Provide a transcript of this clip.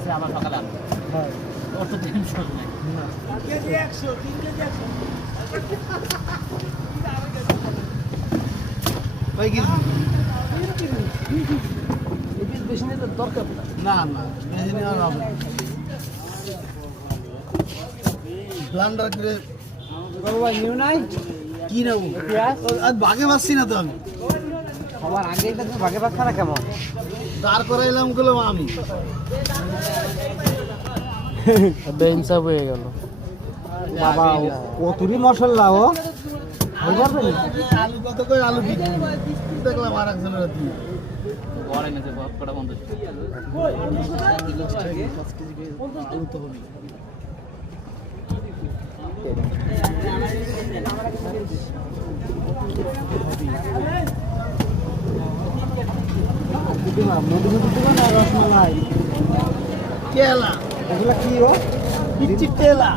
গেছে আবার সকালে আনবে। হ্যাঁ ওর তো টেনশন নাই। ভাই কি এপিস বেশি নিতে দরকার না। না না বেশি নেওয়া হবে না। ব্লান্ডার করে বাবা নিউ নাই কি নেবো পেঁয়াজ আজ ভাগে পাচ্ছি না তো আমি সবার আগে এটা তুমি ভাগে পাচ্ছ না কেমন? দাঁড় করাইলাম গুলো আমি বেঞ্চাপ হয়ে গেল বাবা কতরি মশলা ও হয়ে যাবে না? আলু কত করে আলু বিক্রি দেখলাম আর একজনের দিয়ে ঘরে এনেছে বহুত কটা বন্ধু। আলু তো হবে মধুমতি দেবো না রসমালাই কেলা এগুলো কি ও? পিচ্ছি তেলা